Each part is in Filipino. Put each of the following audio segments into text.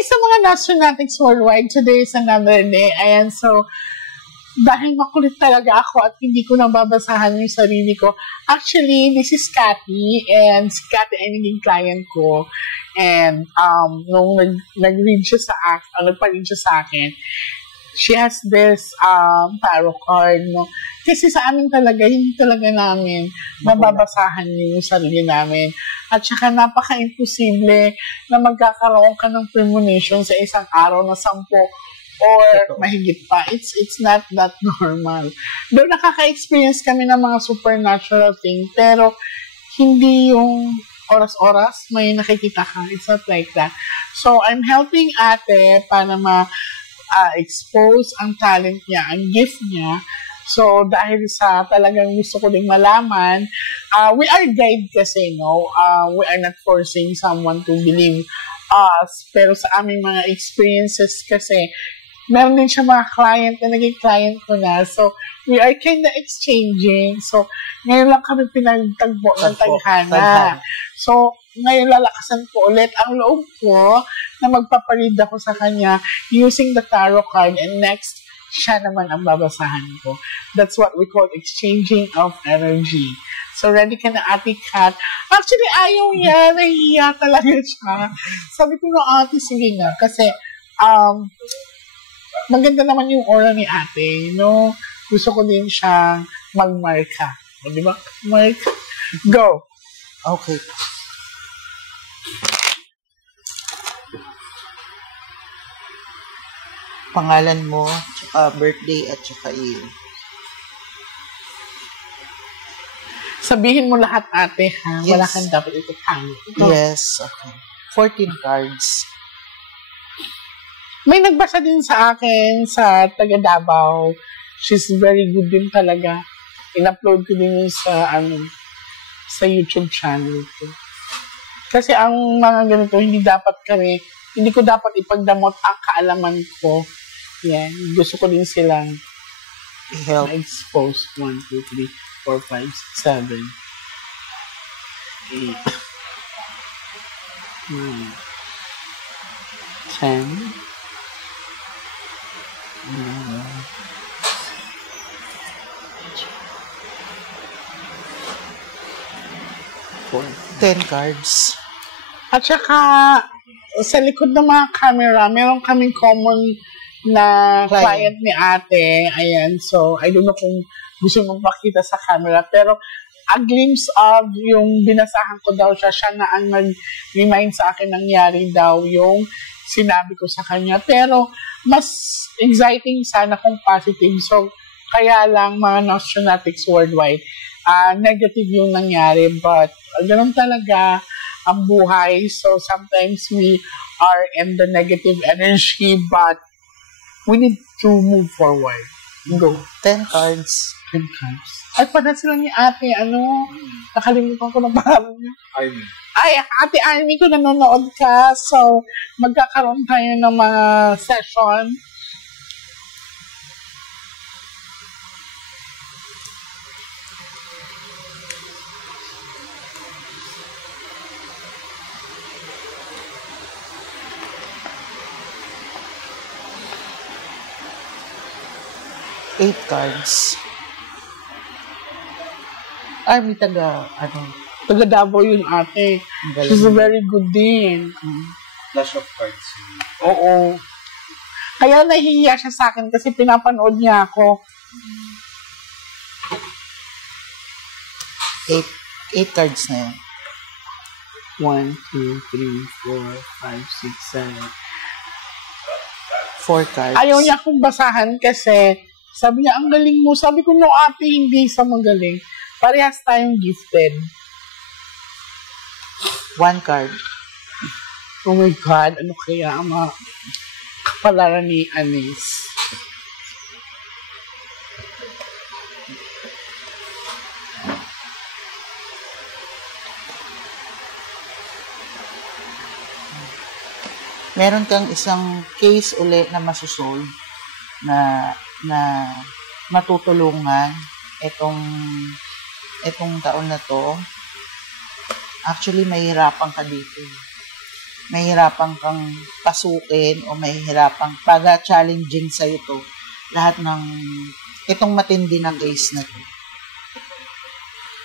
sa mga Nationatics Worldwide, today is another day. Ayan, so, dahil makulit talaga ako at hindi ko nababasahan yung sarili ko. Actually, this is Cathy, and si Cathy ay naging client ko. And nung nag-read siya sa akin, nagpa-read siya sa akin, she has this tarot card, no? Kasi sa amin talaga, hindi talaga namin mababasahan yung sarili namin. At saka napaka-imposible na magkakaroon ka ng premonition sa isang araw na 10 or mahigit pa. It's not that normal. Though nakaka-experience kami ng mga supernatural thing, pero hindi yung oras-oras may nakikita ka. It's not like that. So, I'm helping ate para expose ang talent niya, ang gift niya. So, dahil sa talagang gusto ko ding malaman, we are guide kasi, no? We are not forcing someone to believe us. Pero sa aming mga experiences kasi, meron din siya mga client na naging client ko na. So, we are kind of exchanging. So, ngayon lang kami pinagtagbo ng tadhana. So, ngayon lalakasan ko ulit ang loob ko na magpaparead ako sa kanya using the tarot card, and next, siya naman ang babasahan ko. That's what we call exchanging of energy. So, ready ka na, Ate Kat? Actually, ayaw niya. Nahihiya talaga siya. Sabi ko na, ate, sige nga. Kasi, maganda naman yung aura ni ate, no? Gusto ko din siyang magmarka. O, di ba? Marka. Go! Okay. Pangalan mo, birthday, at saka year. Sabihin mo lahat, ate, ha? Yes. Wala kang dapat itutango. Yes, okay. 14 cards. May nagbasa din sa akin sa taga Davao. She's very good din talaga. In-upload ko din sa YouTube channel ko. Kasi ang mga ganito, hindi ko dapat ipagdamot ang kaalaman ko. Yan. Gusto ko din silang expose. 1, 2, 3, 4, 5, 6, 7, 8, 9, 10, 10 cards. At saka, sa likod ng mga camera, meron kaming common na client ni ate. Ayan. So, I don't know kung gusto mong pakita sa camera. Pero, a glimpse of yung binasahan ko daw siya na ang nag-remind sa akin nangyari daw yung sinabi ko sa kanya. Pero, mas exciting sana kung positive. So, kaya lang mga Nationatics Worldwide, negative yung nangyari. But, ganun talaga ang buhay. So, sometimes we are in the negative energy, but we need to move forward. Go. 10 cards. 10 cards. Ay, pala sila ni ate, nakalimutan ko ng pangalan niya. Army. Ay, ate Army, kung nanonood ka, so, magkakaroon tayo ng mga session. Eight cards. Army taga Davao yun, ate. She's very good din. Flash of cards. Oo. Kaya nahihiya siya sa akin kasi pinapanood niya ako. 8 cards na yan. 1, 2, 3, 4, 5, 6, 7. 4 cards. Ayaw niya akong basahan kasi sabi niya, ang galing mo. Sabi ko, no, ate, hindi sa magaling. Parehas tayong gifted. 1 card. Oh my God, ano kaya ang mga kapalaran ni Anis? Meron kang isang case ulit na masusolve na matutulungan itong taon na to. Actually, mahirapan ka dito. mahihirapan kang pasukin o mahihirapan challenging sa'yo to. Lahat ng itong matindi na case na to.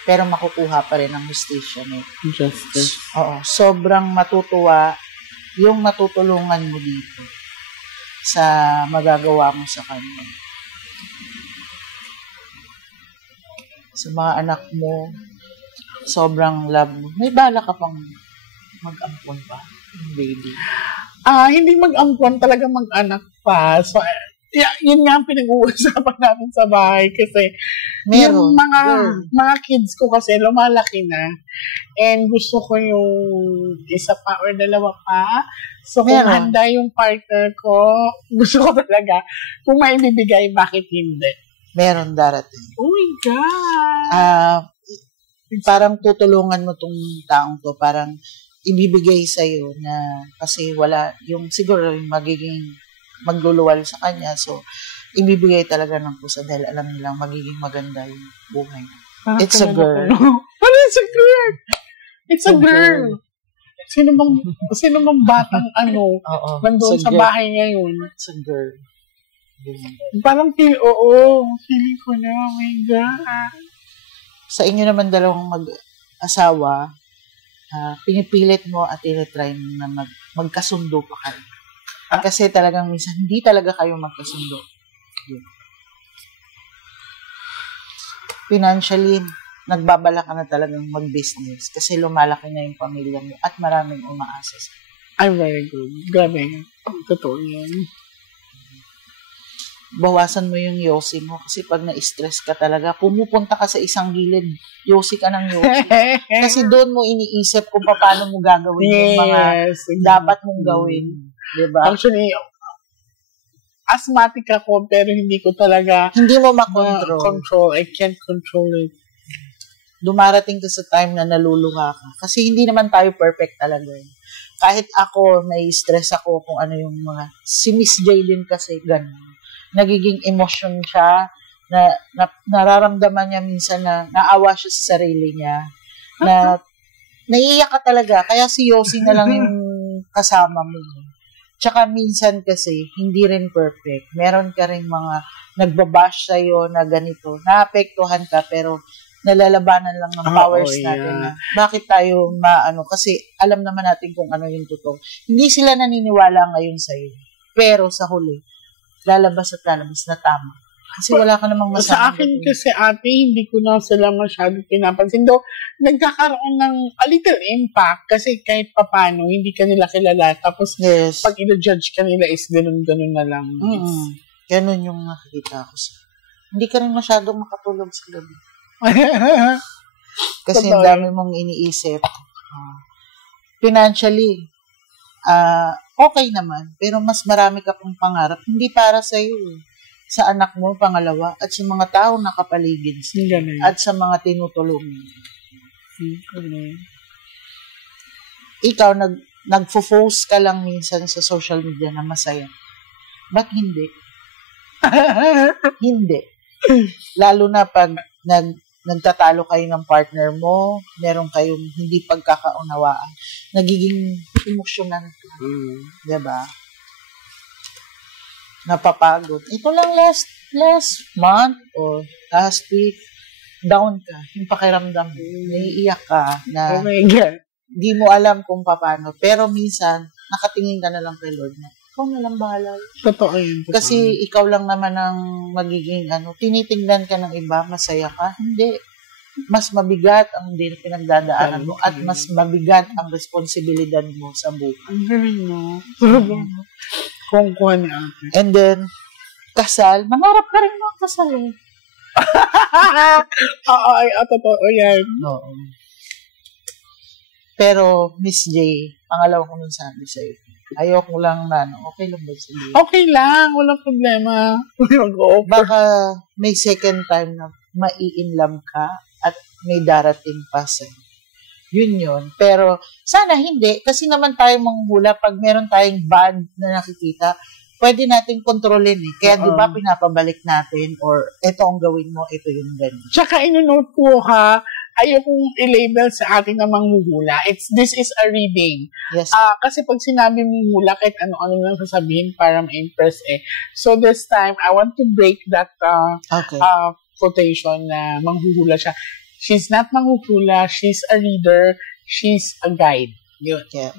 Pero makukuha pa rin ang hustisya niya. Justice. Oo. Sobrang matutuwa yung matutulungan mo dito sa magagawa mo sa kanya. Sa mga anak mo, sobrang love mo. May bala ka pang mag-ampon pa, baby? Hindi mag-ampon, talaga mag-anak pa. So, yun nga ang pinag-uusapan namin sa bahay kasi yung mga kids ko kasi lumalaki na and gusto ko yung isa pa or dalawa pa. So, kung handa yung partner ko, gusto ko talaga kung may bibigay, bakit hindi? Meron darating. Oh my God! Parang tutulungan mo tong taong to, parang ibibigay sa'yo na kasi wala, yung siguro yung magluluwal sa kanya, so ibibigay talaga ng pusa dahil alam nilang magiging maganda yung buhay. It's a girl. It's a girl! It's a girl! Sino bang batang nandun sa bahay ngayon? It's a girl. Parang feeling ko na, oh my God. Sa inyo naman dalawang mag-asawa, pinipilit mo at tinitry mo na magkasundo pa kayo. Kasi talagang minsan, hindi talaga kayo magkasundo. Financially, nagbabala ka na talagang mag-business kasi lumalaki na yung pamilya mo at maraming umaasa sa. I'm very good. Grabe. Totoo yan. Bawasan mo yung yosi mo kasi pag na-stress ka talaga, pumupunta ka sa isang gilid, yosi ka ng yosi. Kasi doon mo iniisip kung paano mo gagawin yung mga dapat mong gawin. Diba? Actually, asthmatic ako pero hindi ko talaga hindi mo makontrol. I can't control it. Dumarating ka sa time na naluluha ka. Kasi hindi naman tayo perfect talaga. Kahit ako, nai-stress ako kung ano yung mga, si Miss J din kasi ganun. Nagiging emosyon siya, nararamdaman niya minsan na naawa siya sa sarili niya, na naiiyak ka talaga, kaya si Yossi na lang yung kasama mo. Tsaka minsan kasi, hindi rin perfect. Meron ka rin mga nagbabash sa'yo na ganito, naapektuhan ka, pero nalalabanan lang ng powers natin. Na, bakit tayo kasi alam naman natin kung ano yung totoo. Hindi sila naniniwala ngayon sa'yo, pero sa huli, lalabas na tama. Kasi wala ka namang masabi. Sa akin kasi ate, hindi ko na sila masyado pinapansin. Though, nagkakaroon ng a little impact kasi kahit papano, hindi ka nila kilala. Tapos, pag ina-judge ka nila is ganun-ganun na lang. Ganun yung nakikita ko sa. Hindi ka rin masyadong makatulog sa gabi. Kasi ang dami mong iniisip. Financially, okay naman, pero mas marami ka pang pangarap. Hindi para sa iyo, sa anak mo, pangalawa, at sa mga taong nakapaligid sila, at sa mga tinutulungan. Ikaw, nagfo-post ka lang minsan sa social media na masaya. Ba't hindi? Hindi. Lalo na pag nagtatalo kayo ng partner mo, meron kayong hindi pagkakaunawaan, nagiging emosyonan ka. Diba? Napapagod. Ito lang last month or last week, down ka. Yung pakiramdam mo. Naiiyak ka na oh my God. Di mo alam kung paano. Pero minsan, nakatingin ka na lang kay Lord na, ikaw na lang bahala. Totoo yun. Kasi ikaw lang naman ang magiging tinitingnan ka ng iba, masaya ka. Hindi. Mas mabigat ang pinagdadaanan mo at mas mabigat ang responsibilidad mo sa buhay. Ang galing, no? Kung kuha ni ate. And then, kasal. Mangarap ka rin mo kasal eh. Totoo yan. Oo. Pero, Miss J, pangalawa ko nung sabi sa'yo, ayoko lang na, okay lang ba sa'yo? Okay lang, walang problema. Baka may second time na mai-inlove ka at may darating pa sa'yo. Yun. Pero, sana hindi. Kasi naman tayo manghula pag meron tayong bad na nakikita, pwede natin kontrolin eh. Kaya di ba pinapabalik natin or ito ang gawin mo, ito yung ganyan. Tsaka inonote ko ayokong i-label sa atin na manghuhula. This is a reading. Yes. Kasi pag sinabi mong kahit ano-ano lang sasabihin para ma-impress eh. So this time, I want to break that quotation na manghuhula siya. She's not manghuhula, she's a reader, she's a guide. Yun. Yeah.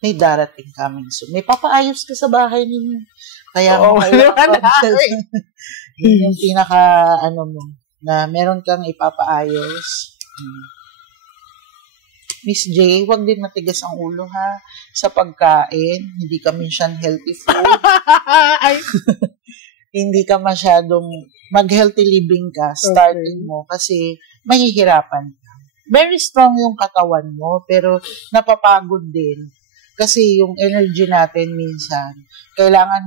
May darating coming soon. May papaayos ka sa bahay ninyo. Kaya mo yun yung pinaka, mo, na meron kang ipapaayos. Miss J, huwag din matigas ang ulo, ha? Sa pagkain, hindi ka minsan healthy food. Hindi ka masyadong mag-healthy living ka, starting mo, kasi mahihirapan ka. Very strong yung katawan mo, pero napapagod din. Kasi yung energy natin minsan, kailangan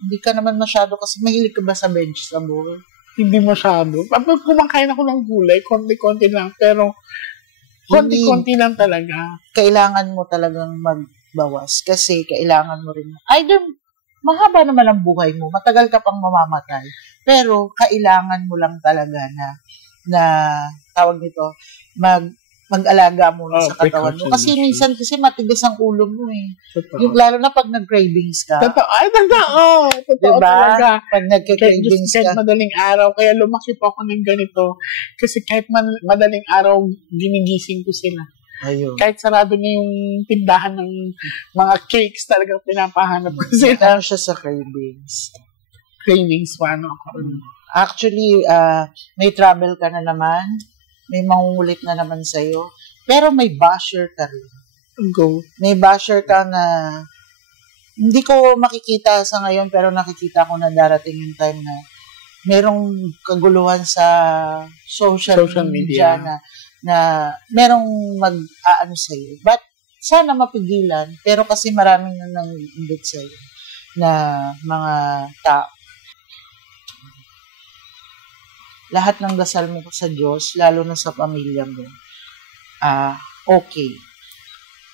hindi ka naman masyado, kasi mahilig ka ba sa vegetable? Hindi masyado. Pag kumakain ako ng gulay, konti-konti lang, pero konti-konti lang talaga. Kailangan mo talagang magbawas, kasi kailangan mo rin, either mahaba naman ang buhay mo, matagal ka pang mamamatay, pero kailangan mo lang talaga na tawag nito, mag-alaga mo sa katawan mo. Kasi minsan matigas ang ulo mo eh. Yung, lalo na pag nag-cravings ka. Totoo diba? Talaga. Pag nag-cravings ka. Kahit madaling araw, kaya lumaki po ako ng ganito. Kasi kahit madaling araw, ginigising ko sila. Ayun. Kahit sarado na yung tindahan ng mga cakes, talagang pinapahanap ko sila. Ano siya sa cravings? Cravings, paano ako? Actually, may travel ka na naman. May mangungulit na naman sa'yo. Pero may basher ka rin. Go. May basher ka na hindi ko makikita sa ngayon, pero nakikita ko na darating yung time na merong kaguluhan sa social media na merong mag-aano sa'yo. But sana mapigilan. Pero kasi maraming na nangiindot sa'yo na mga tao. Lahat ng dasal mo sa Diyos, lalo na sa pamilya mo, okay.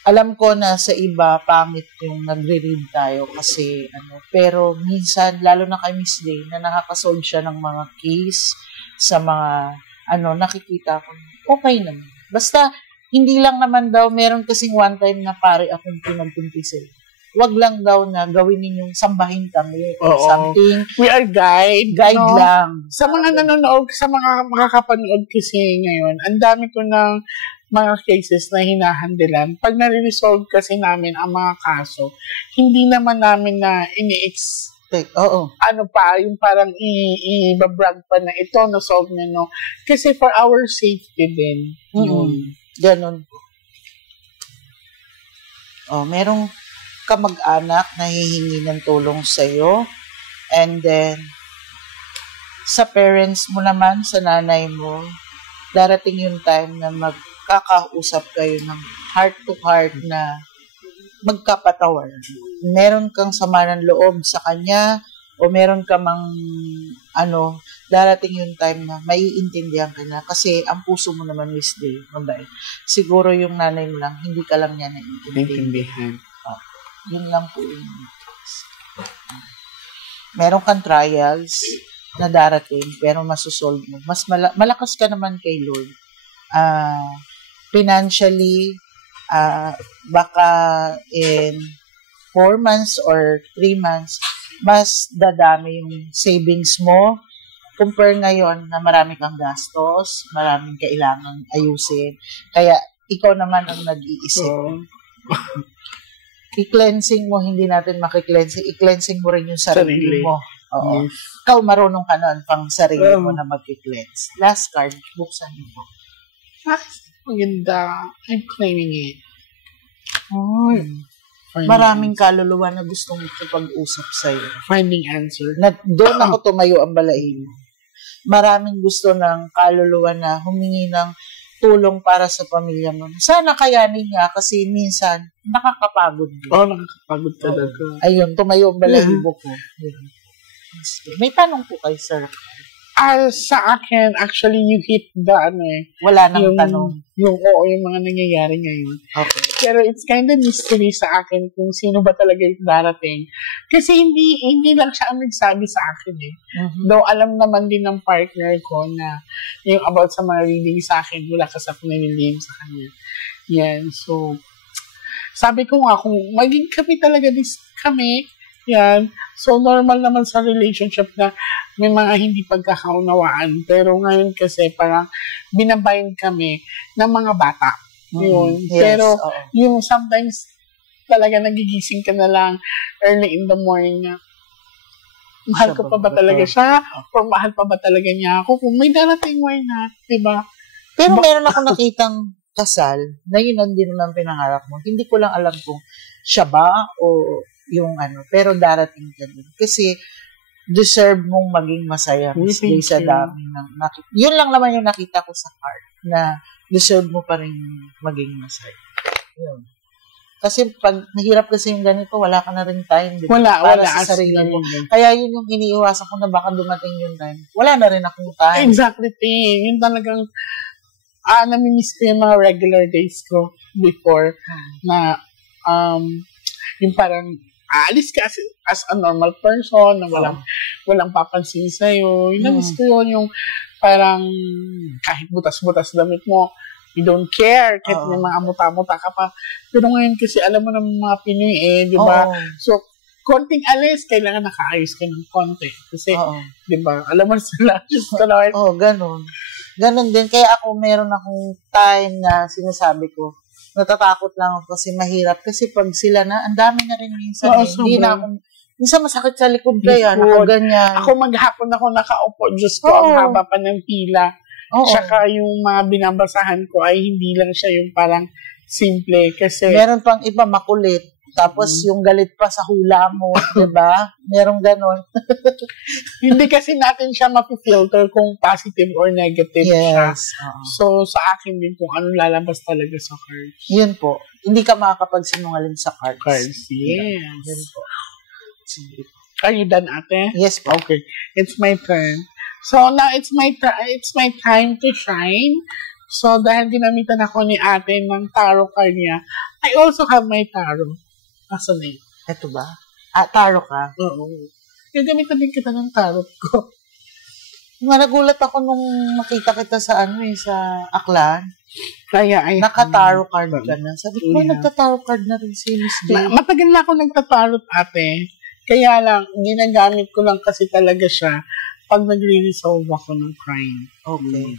Alam ko na sa iba, pangit yung nagre-read tayo kasi, pero minsan, lalo na kay Miss Day, na nakakasolve siya ng mga case sa mga, nakikita ko, okay naman. Basta, hindi lang naman daw, meron kasing one time na pare akong pinagpuntisin. Wag lang daw na gawin ninyong sambahin kami or something. We are guide. Guide lang. Sa mga nanonood, sa mga makakapanood kasi ngayon, ang dami ko ng mga cases na hinahandilan. Pag nare-resolve kasi namin ang mga kaso, hindi naman namin na ini-expect. Yung parang i-brag pa na ito, na-solve niya, no? Kasi for our safety din. Ganon. Merong kamag-anak na hihingi ng tulong sa'yo. And then, sa parents mo naman, sa nanay mo, darating yung time na magkakausap kayo ng heart-to-heart na magkapatawar. Meron kang sama ng loob sa kanya, o meron ka mang, darating yung time na maiintindihan ka na. Kasi ang puso mo naman, Miss Day, mabait. Siguro yung nanay mo lang, hindi ka lang niya naiintindihan. Yun lang po yun. Meron kang trials na darating, pero masusolve mo. Mas malakas ka naman kay Lord. Financially, baka in 4 months or 3 months, mas dadami yung savings mo. Compare ngayon na marami kang gastos, maraming kailangang ayusin. Kaya, ikaw naman ang nag-iisip. I-cleansing mo, hindi natin makikleansing. I-cleansing mo rin yung sarili mo. Oo. Yes. Ikaw marunong ka nun pang sarili mo na mag-cleanse. Last card, buksan mo. Maganda. I'm claiming it. Maraming kaluluwa na gustong pag-usap sa'yo. Finding answer. Doon ako tumayo ang balain. Maraming gusto ng kaluluwa na humingi ng tulong para sa pamilya mo. Sana kayanin niya kasi minsan nakakapagod din. Nakakapagod talaga. Ayun, tumayo ang balahibo ko. May tanong po kay Sir. Sa akin, actually, you hit the, Wala nang tanong. yung mga nangyayari ngayon. Okay. Pero it's kind of mystery sa akin kung sino ba talaga yung darating. Kasi hindi lang siya ang nagsabi sa akin eh. Mhm. Though alam naman din ng partner ko na yung about sa mga reading sa akin, wala kasi ako nililihim sa kanya. Yan. So, sabi ko nga, kung maging kami talaga kami, yan. So, normal naman sa relationship na may mga hindi pagkakaunawaan. Pero ngayon kasi parang binabind kami ng mga bata. Yun. Yes, Pero oo. yung sometimes talaga nagigising ka na lang early in the morning na mahal ko pa ba talaga siya? Or mahal pa ba talaga niya ako? Kung may darating, why not? Diba? Pero meron ako nakitang kasal na yun ang din naman pinangarap mo. Hindi ko lang alam kung siya ba o yung pero darating ka din. Kasi deserve mong maging masaya Miss Day sa dami ng yun lang naman yung nakita ko sa card na deserve mo pa rin maging masaya. Yun. Kasi pag nahirap kasi yung ganito, wala ka na rin time. Diba? Wala sa sarili mo. Kaya yun yung iniiwasan ko na baka dumating yung time. Wala na rin akong time. Exactly. Yun talagang namimiss ko yung mga regular days ko before na yung parang aalis ka as a normal person na walang papansin sa'yo. Yung namiss ko yun, yung parang kahit butas-butas damit mo, you don't care, kahit may mga muta-muta ka pa. Pero ngayon kasi alam mo ng mga Pinoy di ba? So, konting alis, kailangan nakaayos ka ng konti. Kasi, di ba, alam mo sila, just the Lord. Ganun. Ganun din. Kaya ako, meron akong time na sinasabi ko, natatakot lang ako kasi mahirap. Kasi pag sila na, ang dami na rin minsan. Hindi na ako, minsan masakit sa likod kaya, nakaganyan. Ako maghapon ako nakaupo, Diyos ko, ang haba pa ng pila. Tsaka yung mga binabasahan ko ay hindi lang siya yung parang simple. Kasi meron pang iba makulit. Tapos yung galit pa sa hula mo, diba? Merong ganon. Hindi kasi natin siya mapifilter kung positive or negative siya. So, sa akin din kung ano lalabas talaga sa cards. Yun po. Hindi ka makakapagsinungaling sa cards. Yes. Yun po. Are you done, ate? Yes po. Okay. It's my turn. So, now it's my time to shine. So, dahil ginamitan ako ni ate ng tarot card niya, I also have my tarot. Nasa na yun? Ito ba? Tarot ka? Oo. Gagamitan din kita ng tarot ko. Nagulat ako nung nakita kita sa sa Aklan. Kaya ay naka-tarot card ka na. Sabi ko, nagta-tarot card na rin si Miss Day. Matagal na ako nagta-tarot, ate. Kaya lang, ginagamit ko lang kasi talaga siya pag nagre-resolve ako ng crime. Okay.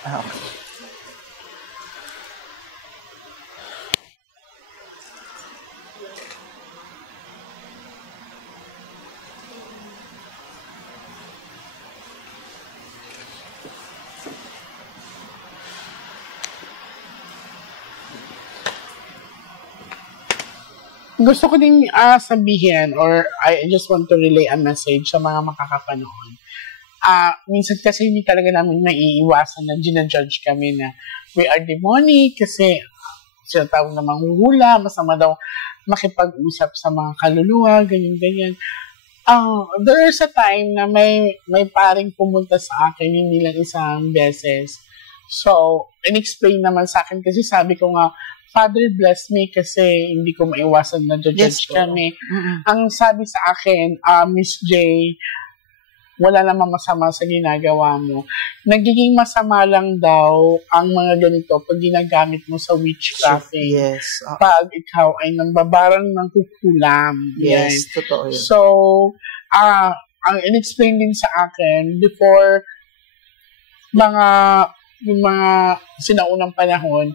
Okay. Gusto ko din sabihin or I just want to relay a message sa mga makakapanood. Minsan kasi hindi talaga namin naiiwasan na ginajudge kami na we are demonic kasi sila tawag na manghuhula, masama daw makipag-usap sa mga kaluluwa, ganyan-ganyan. There's a time na may paring pumunta sa akin, hindi lang isang beses. So, in-explain naman sa akin kasi sabi ko nga, Father bless me kasi hindi ko maiwasan na judge kami. Ang sabi sa akin, Miss J, wala namang masama sa ginagawa mo. Nagiging masama lang daw ang mga ganito pag ginagamit mo sa witchcrafting. Yes. Pag ikaw ay nambabarang ng kukulam. Yes, totoo yun. So, ang in-explain din sa akin, before yung mga sinaunang panahon,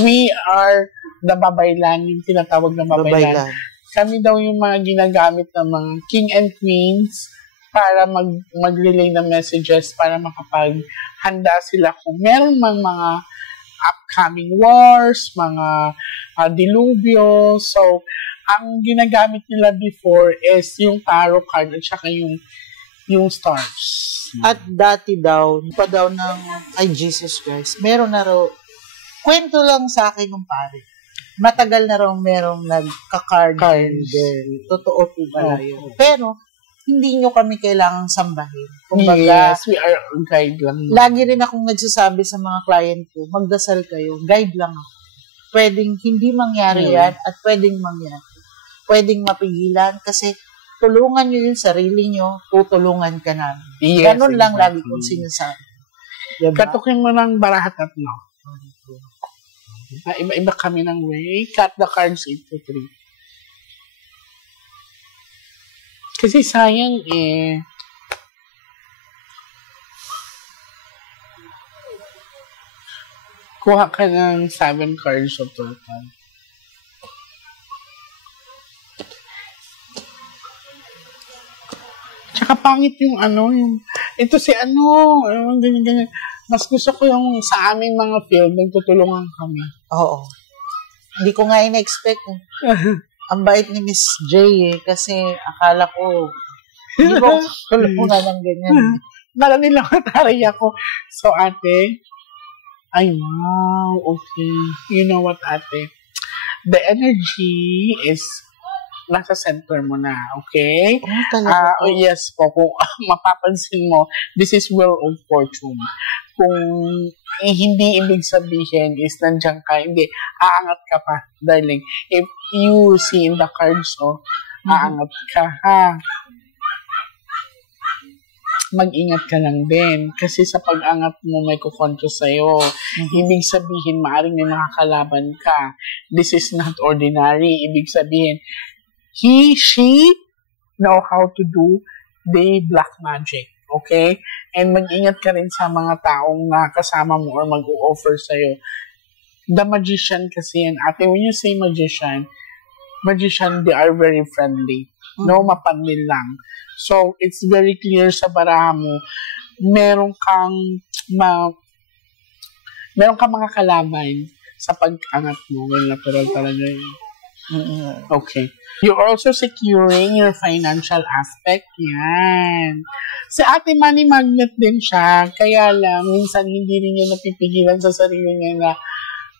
we are the babaylan, yung tinatawag na babaylan. Kami daw yung mga ginagamit ng mga king and queens para mag-relay ng messages para makapaghanda sila kung meron mga upcoming wars, mga dilubyo. So, ang ginagamit nila before is yung tarot card at saka yung stars. At dati daw, pa daw ng ay Jesus Christ, meron na raw Kwento lang sa akin ng pare. Matagal na raw merong nagka-card din. Totoo po pala yun. Pero, hindi nyo kami kailangang sambahin. Kumbaga, yes, we are guide lang. Lagi rin akong nagsasabi sa mga client ko, magdasal kayo, guide lang ako. Pwedeng hindi mangyari yan at pwedeng mangyari. Pwedeng mapigilan kasi tulungan nyo yung sarili nyo, tutulungan ka namin. Yes, Ganun lang lagi kong sinasabi. Diba? Katukin mo ng barahat at no. Iba-iba kami ng way. Cut the cards into 3. Kasi sayang eh. Kuha ka ng 7 cards of total. Tsaka pangit yung ito si ganyan. Mas gusto ko yung sa aming mga field, nagtutulungan kami. Oo. Hindi ko nga in-expect. Ang bait ni Miss J kasi akala ko, hindi ko tulungan ng ganyan. Nala nila matari ako. So ate, ay wow, okay. You know what ate? The energy is nasa center mo na, okay? Yes po, kung mapapansin mo, this is wheel of fortune. Kung hindi ibig sabihin is nandiyan ka, hindi, aangat ka pa, darling. If you see in the cards, aangat ka, ha? Mag-ingat ka lang din. Kasi sa pag-angat mo, may kukontra sa'yo. Ibig sabihin, maaring may mga kalaban ka. This is not ordinary. Ibig sabihin, she know how to do the black magic. Okay? And mag-ingat ka rin sa mga taong nakasama mo or mag-o-offer sa'yo. The magician kasi yan. Ate, when you say magician, they are very friendly. No, mapanlil lang. So, it's very clear sa baraha mo, meron kang mga kalaban sa pag-angat mo. Well, natural talaga yun. Okay. You're also securing your financial aspect. Yan. Si ate money magnet din siya. Kaya lang, minsan hindi rin niya napipigilan sa sarili niya na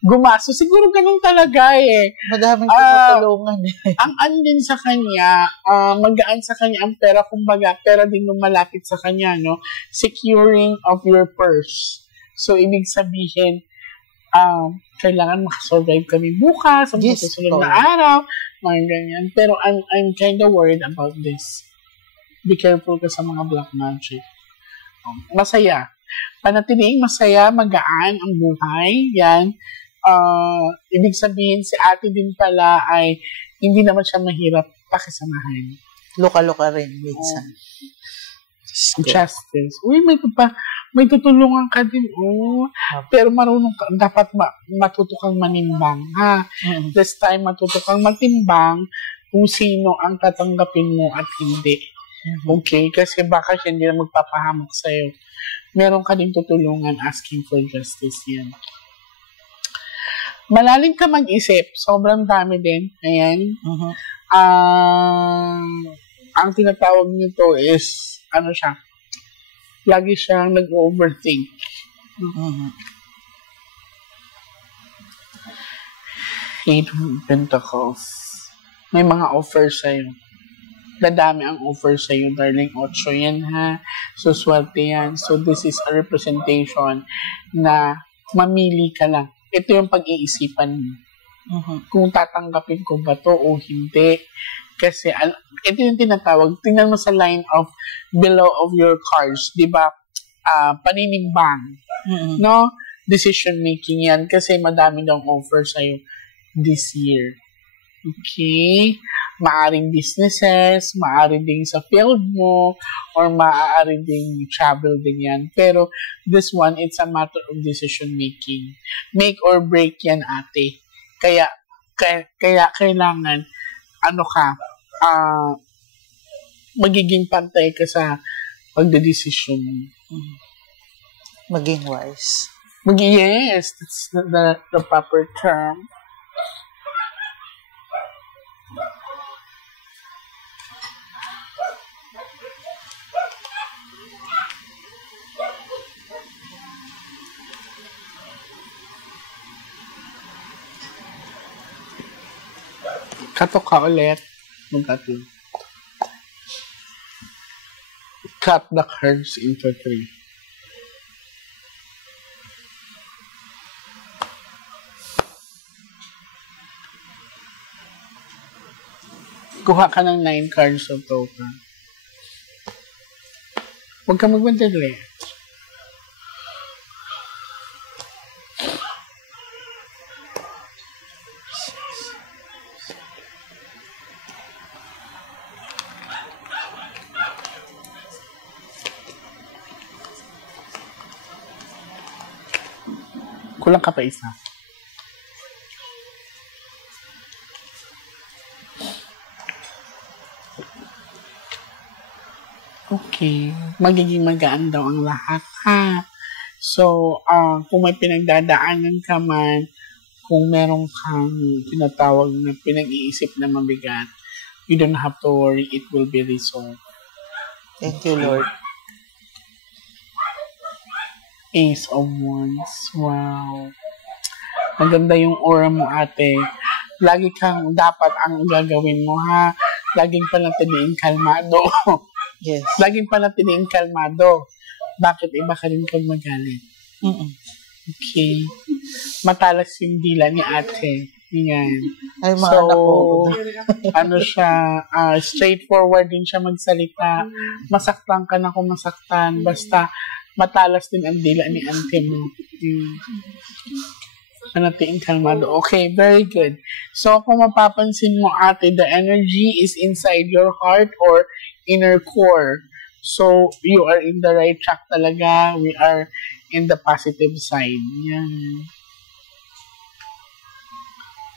gumasto. Siguro ganun talaga eh. Madaming tinutulungan eh. Ang din sa kanya, magaan sa kanya ang pera, kumbaga, pera din lumalapit sa kanya, no? Securing of your purse. So, ibig sabihin, kailangan makasurvive kami bukas, ang susunod na araw, mga ganyan. Pero I'm kind of worried about this. Be careful ka sa mga black magic. Masaya. Panatiliing masaya, magaan ang buhay. Yan. Ibig sabihin, si ate din pala ay hindi naman siya mahirap pakisamahan. Loka-loka rin, minsan. Justice. Uy, may tutulungan ka din, Pero marunong ka, dapat matuto kang manimbang, ha? This time, matuto kang matimbang kung sino ang tatanggapin mo at hindi. Okay? Kasi baka siya hindi na magpapahamak sa'yo. Meron ka din tutulungan asking for justice yan. Malalim ka mag-isip. Sobrang dami din. Ayan. Ang tinatawag nito is, siya, lagi siyang nag-overthink. Eight of Pentacles. May mga offers sa'yo. Dadami ang offer sa'yo, darling. 8 yan, ha? So, swerte yan. So, this is a representation na mamili ka lang. Ito yung pag-iisipan mo. Kung tatanggapin ko ba to o hindi. Kasi, ito yung tinatawag. Tingnan mo sa line of below of your cards. Diba? Paninimbang. No? Decision making yan. Kasi madami daw offer sa'yo this year. Okay? Maaring businesses, maaring din sa field mo, or maaring din travel din yan. Pero this one, it's a matter of decision making. Make or break yan, ate. Kaya kailangan, magiging pantay ka sa pagdedesisyon mo. Maging wise. Yes, that's the proper term. Kato ka ulit. Magtatlo. Cut the cards into 3. Kuha ka ng 9 cards of total. Huwag ka magmadali. Kulang ka pa isa. Okay. Magiging magaan daw ang lahat, ha? So, kung may pinagdadaanan ka man, kung meron kang tinatawag na pinag-iisip na mabigat, you don't have to worry. It will be resolved. Thank you, Lord. Ace of Wands. Wow. Maganda yung aura mo, ate. Lagi kang dapat ang gagawin mo, ha? Laging panatiliin kalmado. Yes. Laging panatiliin kalmado. Bakit iba ka rin pag magalit? Okay. Matalas yung dila ni ate. Yan. Ay, mga anak ko. Ano siya, straightforward din siya magsalita. Masaktan ka na kung masaktan. Basta, matalas din ang dila ni ante mo. Manatiin kalmado. Okay, very good. So, kung mapapansin mo, ate, the energy is inside your heart or inner core. So, you are in the right track talaga. We are in the positive side. Yan.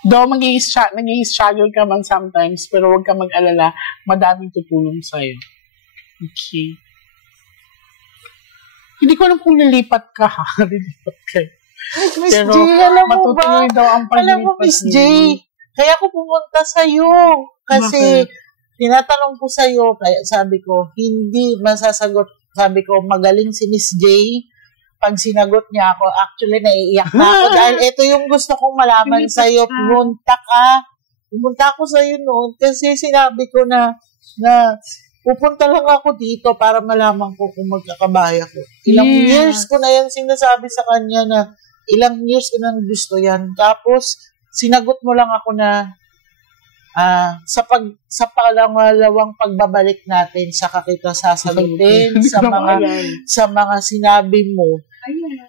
Though, nag-i-struggle ka man sometimes, pero huwag ka mag-alala. Madaming tutulong sa'yo. Okay. Hindi ko alam kung nilipat ka, ha? Nilipat ka. Miss Pero, J, alam mo ba? matutuloy daw ang paglipat. Alam mo, Miss J, kaya ako pumunta sa'yo. Kasi, tinatanong ko sa'yo, kaya sabi ko, hindi masasagot. Sabi ko, magaling si Miss J. Pag sinagot niya ako, actually, naiiyak na ako. Dahil ito yung gusto kong malaman sa'yo. Pumunta ka. Pumunta ako sa'yo noon. Kasi sinabi ko na pupunta lang ako dito para malaman ko kung magkakabahay ako. Ilang years ko na yan sinasabi sa kanya na ilang years ko nang gusto yan. Tapos, sinagot mo lang ako na sa pangalawang pagbabalik natin, saka kita sasagutin sa mga sinabi mo.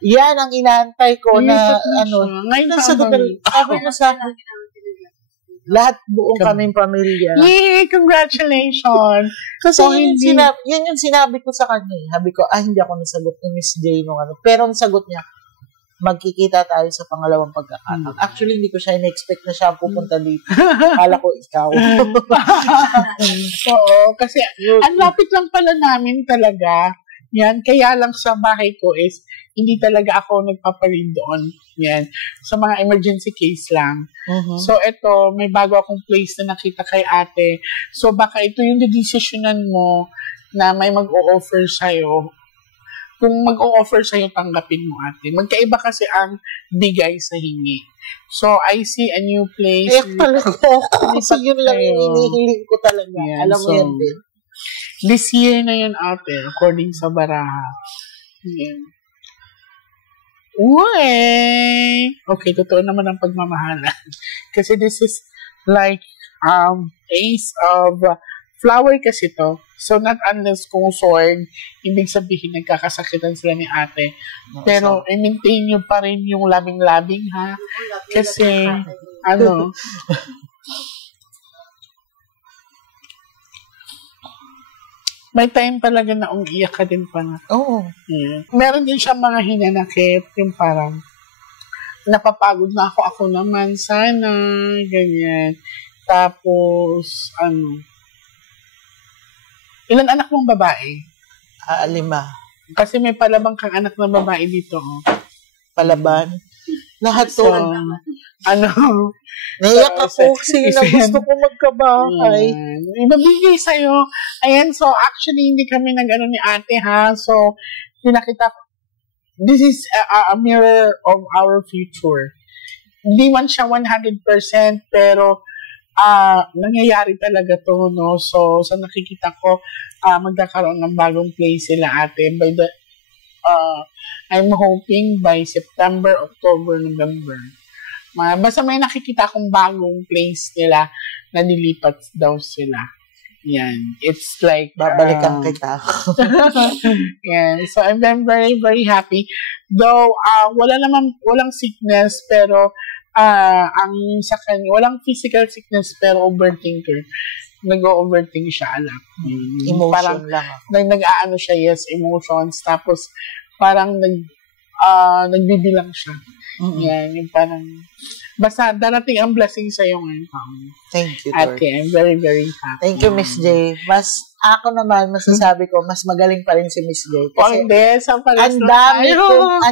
Yan ang inaantay ko na Ngayon nasagot na sabi mo sa akin. Lahat buong kaming pamilya. Yay! Congratulations! Kasi yun yung sinabi ko sa kanya. Sabi ko, hindi ako nasagot ni Miss J nung ano. Pero ang sagot niya, magkikita tayo sa pangalawang pagkakataon. Actually, hindi ko siya in-expect na siya pupunta dito. Kala ko ikaw. Oo, kasi ang lapit lang pala namin talaga. Yan, kaya lang sa bahay ko is hindi talaga ako nagpaparid doon. Yan, sa mga emergency case lang. So, ito, may bago akong place na nakita kay ate. So, baka ito yung decisionan mo na may mag-o-offer sa'yo. Kung mag-o-offer sa'yo, tanggapin mo, ate. Magkaiba kasi ang bigay sa hingi. So, I see a new place. Talaga ako. Kasi yun lang yung inihiling ko talaga. Yan, alam mo yan din. This year na yun, ate, according sa baraha. Yan. Uy! Okay, totoo naman ang pagmamahalan. Kasi this is like ace of flower kasi to. So, not unless kung sword, ibig sabihin nagkakasakitan sila ni ate. Pero, i-maintain nyo pa rin yung labing-labing, ha? Kasi, may time talaga na umiiyak ka din pala. Oo. Yeah. Meron din siya mga hinanakit, yung parang, napapagod na ako naman, sana, ganyan. Tapos, ilan anak mong babae? 5. Kasi may palabang kang anak na babae dito. Palaban. Lahat to. Naiyak ako kasi na gusto ko magkabahay. Ibabigay sa'yo. Ayan, so actually, hindi kami nag-ano ni ate, ha? So, pinakita ko. This is a mirror of our future. Hindi man siya 100%, pero nangyayari talaga to, no? So, sa nakikita ko, magkakaroon ng bagong play sila ate. I'm hoping by September, October, November. Basta may nakikita akong bagong place nila na nilipat daw sila. Yan. It's like... Babalikan kita. Yan. So, I'm very, very happy. Though, walang sickness, pero ang sa kanya, walang physical sickness, pero overthinker. Nag-overthink siya, alam. Emotion parang, lang. Nag-aano siya, yes, emotions. Tapos, parang nagbibilang siya. Yan, yung parang... Basta darating ang blessing sa iyo ngayon. Thank you, Lord. Okay, I'm very, very happy. Thank you, Miss J. Ako naman, masasabi ko, mas magaling pa rin si Miss J. Kasi ang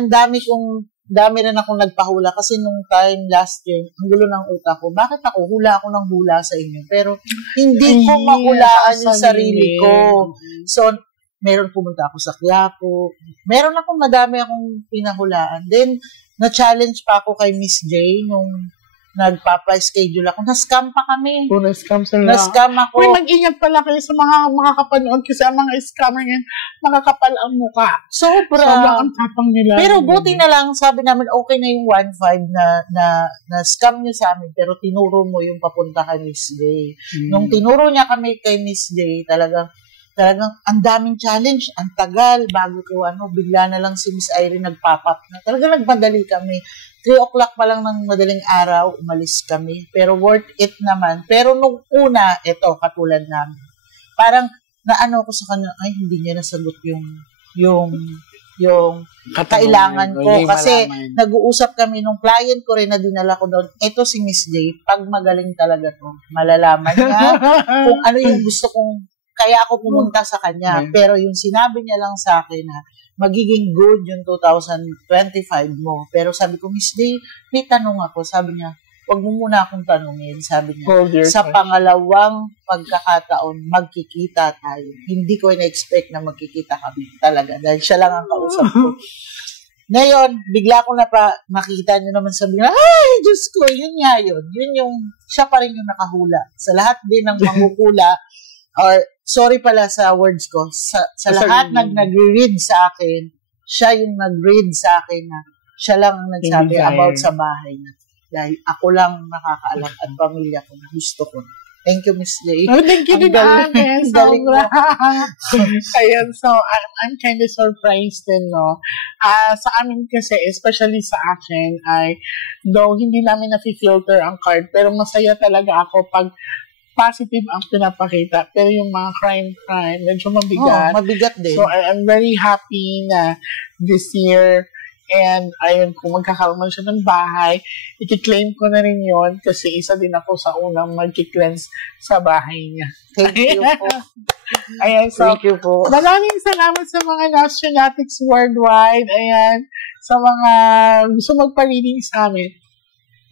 dami rin akong nagpahula. Kasi nung time last year, ang gulo ng utak ko, bakit ako? Hula ako ng hula sa inyo. Pero hindi ko mahulaan yung sarili ko. So, meron pumunta ako sa Quiapo. Meron madami akong pinahulaan. Then, na-challenge pa ako kay Miss J nung nagpapa-schedule ako. Na-scam pa kami. Na-scam sila. Na-scam ako. Uy, mag-ingat pala kayo sa mga makakapanood kasi ang mga scammer yan, makakapal ang muka. Sobrang ang tapang nila. Pero buti na lang, sabi namin, okay na yung 1.5 na scam nyo sa amin, pero tinuro mo yung papunta kay Miss J. Nung tinuro niya kami kay Miss J, talagang ang daming challenge, ang tagal, bago ko bigla na lang si Miss Irene nag-pop up na. Talagang nagmadali kami. 3 o'clock pa lang ng madaling araw, umalis kami. Pero worth it naman. Pero nung una, katulad namin. Parang, ko sa kanya, ay, hindi niya nasagot yung kailangan ko. Kasi, nag-uusap kami nung client ko rin na dinala ko doon. Ito si Miss J, pag magaling talaga to, malalaman niya kung ano yung gusto kong kaya ako pumunta sa kanya. Pero yung sinabi niya lang sa akin na magiging good yung 2025 mo. Pero sabi ko, Miss Day, may tanong ako. Sabi niya, wag mo muna akong tanungin. Sabi niya, sa pangalawang pagkakataon, magkikita tayo. Hindi ko na-expect na magkikita kami talaga. Dahil siya lang ang kausap ko. Ngayon, bigla ko makita niyo naman sabi niya, ay, Diyos ko, yun nga yun. Siya pa rin yung nakahula. Sa lahat din ng mangukula, or sorry pala sa words ko, sa lahat nag-read sa akin, siya yung nag-read sa akin na siya lang ang nagsabi about sa bahay na. Dahil ako lang nakakaalam at pamilya ko na gusto ko. Thank you, Miss J. Thank you din, Ate. Sobra. Ayan, so I'm kind of surprised din, no? Sa amin kasi, especially sa akin, though hindi namin na-filter ang card, pero masaya talaga ako pag positive ang pinapakita. Pero yung mga crime, medyo mabigat. Mabigat din. So, I'm very happy na this year, and ayun, kung magkakaroon man siya ng bahay, i-claim ko na rin yon kasi isa din ako sa unang mag-cleanse sa bahay niya. Thank you po. Ayan, so, thank you po. Maraming salamat sa mga Nationatics worldwide. Ayan, sa mga gusto magpa-reading sa amin,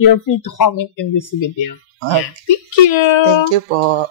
you're free to comment in this video. Thank you. Thank you po.